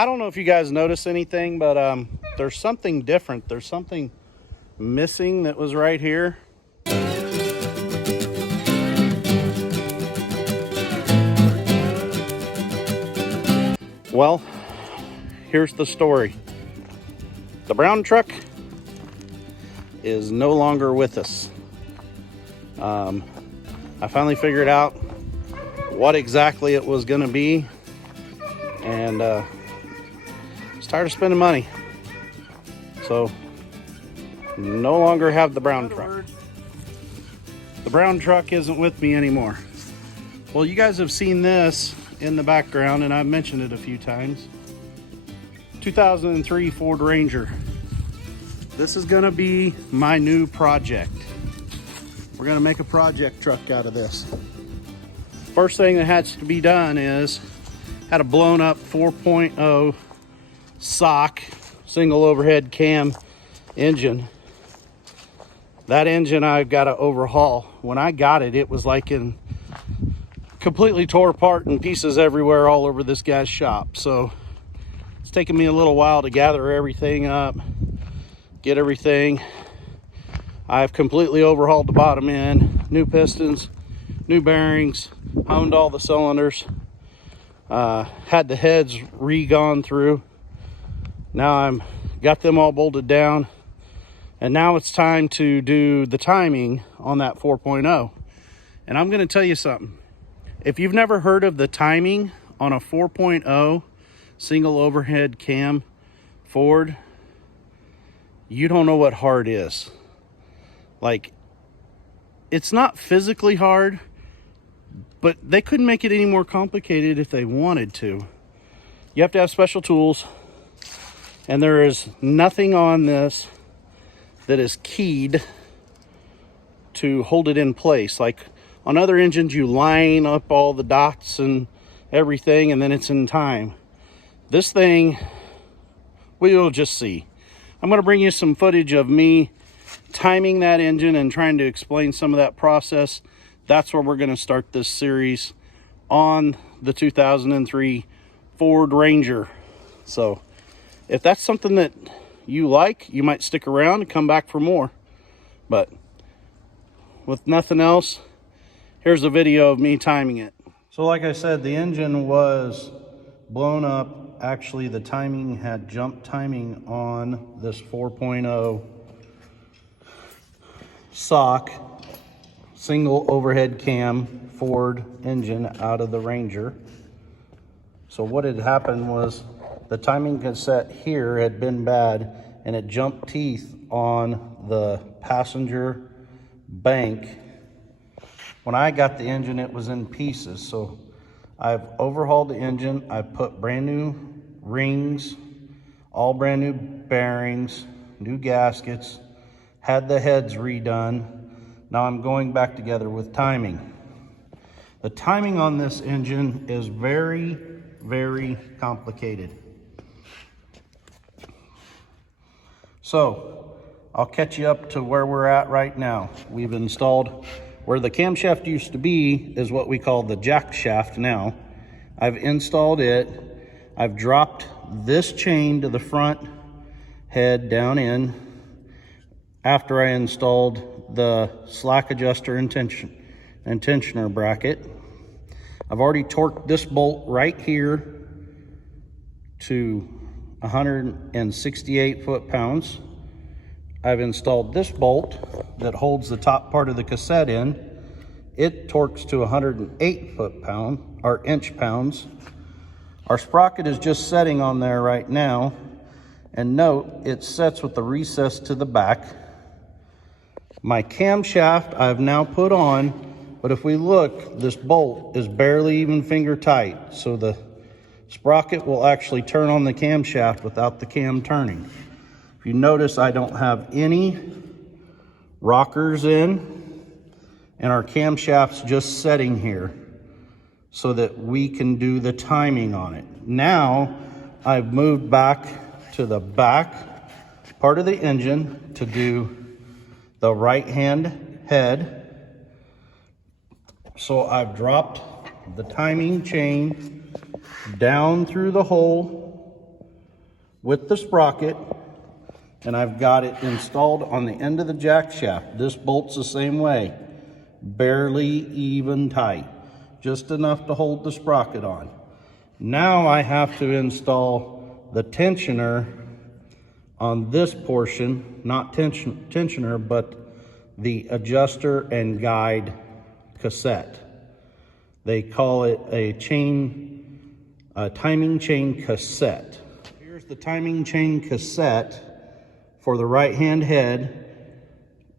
I don't know if you guys notice anything, but there's something different. There's something missing that was right here. Well, here's the story. The brown truck is no longer with us. I finally figured out what exactly it was going to be, and I was tired of spending money. So, no longer have the brown truck. The brown truck isn't with me anymore. Well, you guys have seen this in the background, and I've mentioned it a few times. 2003 Ford Ranger. This is gonna be my new project. We're gonna make a project truck out of this. First thing that has to be done is, had a blown up 4.0 Sohc single overhead cam engine. That engine I've got to overhaul. When I got it, it was like completely tore apart in pieces everywhere all over this guy's shop. So it's taken me a little while to gather everything up, get everything. I've completely overhauled the bottom end, new pistons, new bearings, honed all the cylinders, had the heads re-gone through. Now I'm got them all bolted down, and now it's time to do the timing on that 4.0. And I'm going to tell you something. If you've never heard of the timing on a 4.0 single overhead cam Ford, you don't know what hard is. Like, it's not physically hard, but they couldn't make it any more complicated if they wanted to. You have to have special tools, and there is nothing on this that is keyed to hold it in place. Like on other engines, you line up all the dots and everything, and then it's in time. This thing, we'll just see. I'm going to bring you some footage of me timing that engine and trying to explain some of that process. That's where we're going to start this series on the 2003 Ford Ranger. So if that's something that you like, you might stick around and come back for more. But with nothing else, here's a video of me timing it. So like I said, the engine was blown up. Actually, the timing had jump timing on this 4.0 Sohc single overhead cam Ford engine out of the Ranger. So what had happened was the timing cassette here had been bad, and it jumped teeth on the passenger bank. When I got the engine, it was in pieces. So I've overhauled the engine. I've put brand new rings, all brand new bearings, new gaskets, had the heads redone. Now I'm going back together with timing. The timing on this engine is very, very complicated. So I'll catch you up to where we're at right now. We've installed, where the camshaft used to be is what we call the jack shaft now. I've installed it. I've dropped this chain to the front head down in after I installed the slack adjuster and tensioner bracket. I've already torqued this bolt right here to 168 foot-pounds. I've installed this bolt that holds the top part of the cassette in. It torques to 108 foot-pound or inch-pounds. Our sprocket is just setting on there right now, and note it sets with the recess to the back. My camshaft I've now put on, but if we look, this bolt is barely even finger tight, so the sprocket will actually turn on the camshaft without the cam turning. If you notice, I don't have any rockers in, and our camshaft's just setting here so that we can do the timing on it. Now I've moved back to the back part of the engine to do the right hand head. So I've dropped the timing chain down through the hole with the sprocket, and I've got it installed on the end of the jack shaft. This bolt's the same way, barely even tight, just enough to hold the sprocket on. Now I have to install the tensioner on this portion, not tensioner, but the adjuster and guide cassette. They call it a timing chain cassette. Here's the timing chain cassette for the right-hand head,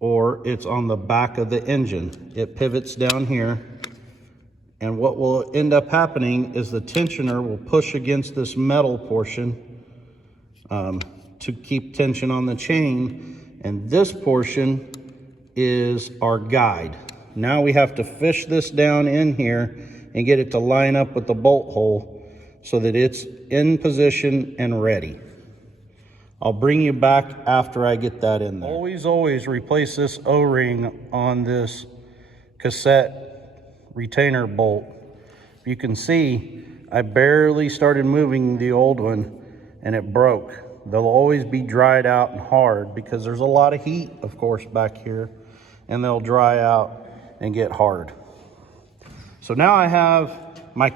or it's on the back of the engine. It pivots down here, and what will end up happening is the tensioner will push against this metal portion to keep tension on the chain, and this portion is our guide. Now we have to fish this down in here and get it to line up with the bolt hole so that it's in position and ready. I'll bring you back after I get that in there. Always replace this O-ring on this cassette retainer bolt. You can see I barely started moving the old one and it broke. They'll always be dried out and hard because there's a lot of heat, of course, back here, and they'll dry out and get hard. So now I have my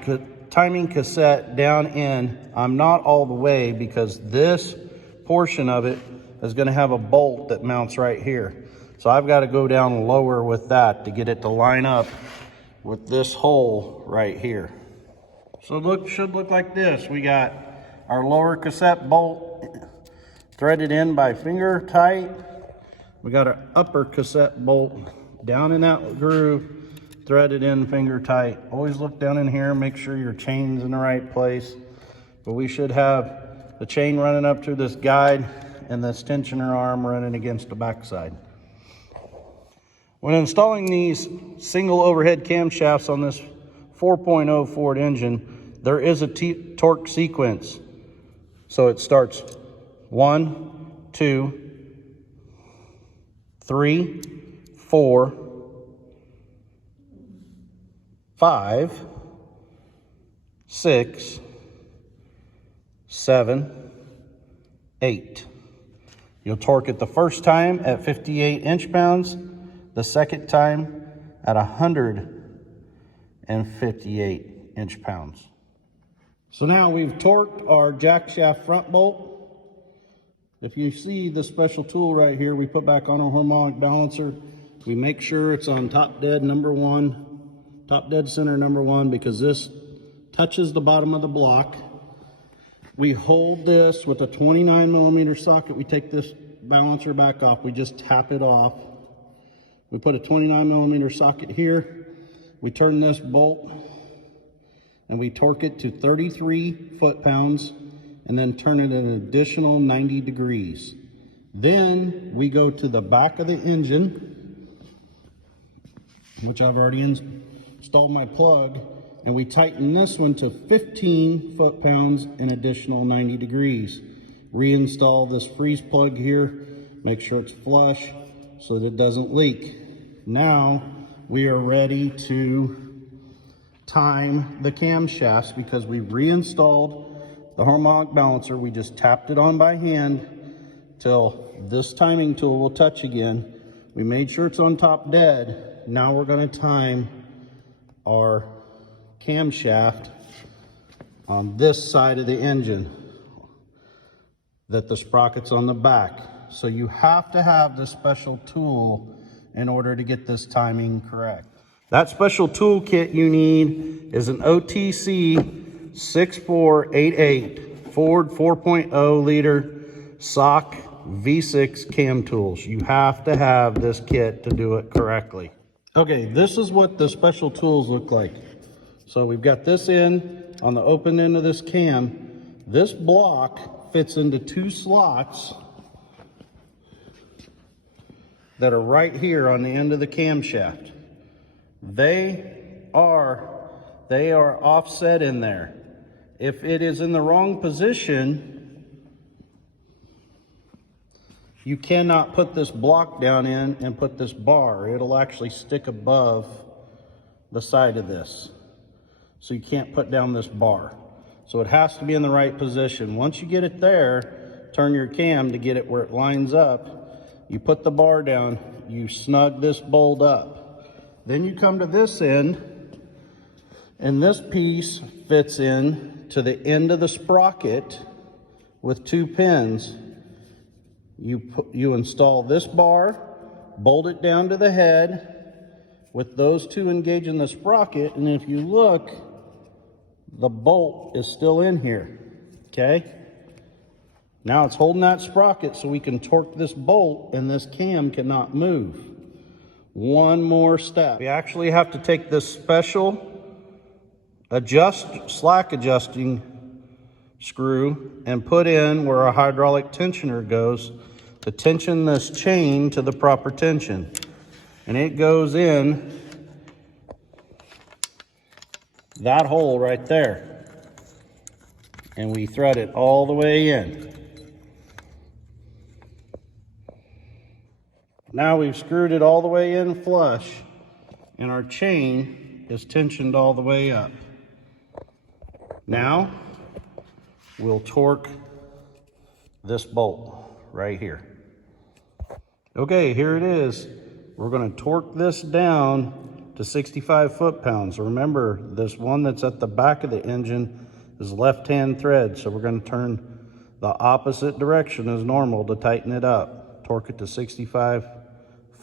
timing cassette down in. I'm not all the way because this portion of it is going to have a bolt that mounts right here. So I've got to go down lower with that to get it to line up with this hole right here. So it should look like this. We got our lower cassette bolt threaded in by finger tight. We got our upper cassette bolt down in that groove, threaded in finger tight. Always look down in here, make sure your chain's in the right place. But we should have the chain running up through this guide and this tensioner arm running against the backside. When installing these single overhead camshafts on this 4.0 Ford engine, there is a torque sequence. So it starts 1, 2, 3, 4, 5, 6, 7, 8. You'll torque it the first time at 58 inch-pounds, the second time at 158 inch-pounds. So now we've torqued our jack shaft front bolt. If you see the special tool right here, we put back on our harmonic balancer. We make sure it's on top dead number 1, top dead center number 1, because this touches the bottom of the block. We hold this with a 29mm socket. We take this balancer back off. We just tap it off. We put a 29mm socket here. We turn this bolt and we torque it to 33 foot-pounds and then turn it an additional 90 degrees. Then we go to the back of the engine, which I've already installed my plug, and we tighten this one to 15 foot-pounds and additional 90 degrees. Reinstall this freeze plug here, make sure it's flush so that it doesn't leak. Now we are ready to time the camshafts because we've reinstalled the harmonic balancer. We just tapped it on by hand till this timing tool will touch again. We made sure it's on top dead. Now we're going to time our camshaft on this side of the engine that the sprocket's on the back. So you have to have this special tool in order to get this timing correct. That special toolkit you need is an OTC 6488 Ford 4.0 liter Sohc V6 cam tools. You have to have this kit to do it correctly. Okay, this is what the special tools look like. So we've got this in on the open end of this cam. This block fits into 2 slots that are right here on the end of the camshaft. They are offset in there. If it is in the wrong position, you cannot put this block down in and put this bar. It'll actually stick above the side of this. So you can't put down this bar. So it has to be in the right position. Once you get it there, turn your cam to get it where it lines up. You put the bar down, you snug this bolt up. Then you come to this end, and this piece fits in to the end of the sprocket with 2 pins. You install this bar, bolt it down to the head with those 2 engaging the sprocket, and if you look, the bolt is still in here, okay? Now it's holding that sprocket so we can torque this bolt and this cam cannot move. One more step. We actually have to take this special slack adjusting screw and put in where a hydraulic tensioner goes to tension this chain to the proper tension. And it goes in that hole right there. And we thread it all the way in. Now we've screwed it all the way in flush, and our chain is tensioned all the way up. Now we'll torque this bolt right here. Okay, here it is. We're going to torque this down to 65 foot-pounds. Remember, this one that's at the back of the engine is left-hand thread, so we're going to turn the opposite direction as normal to tighten it up. Torque it to 65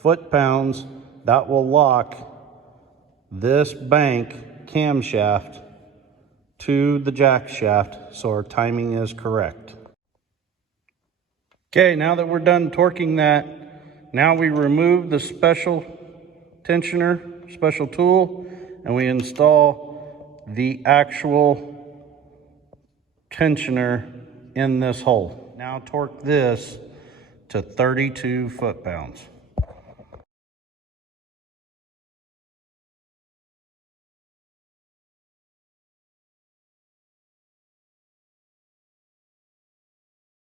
foot-pounds. That will lock this bank camshaft to the jack shaft, so our timing is correct. Okay, now that we're done torquing that, now we remove the special tensioner, special tool, and we install the actual tensioner in this hole. Now torque this to 32 foot-pounds.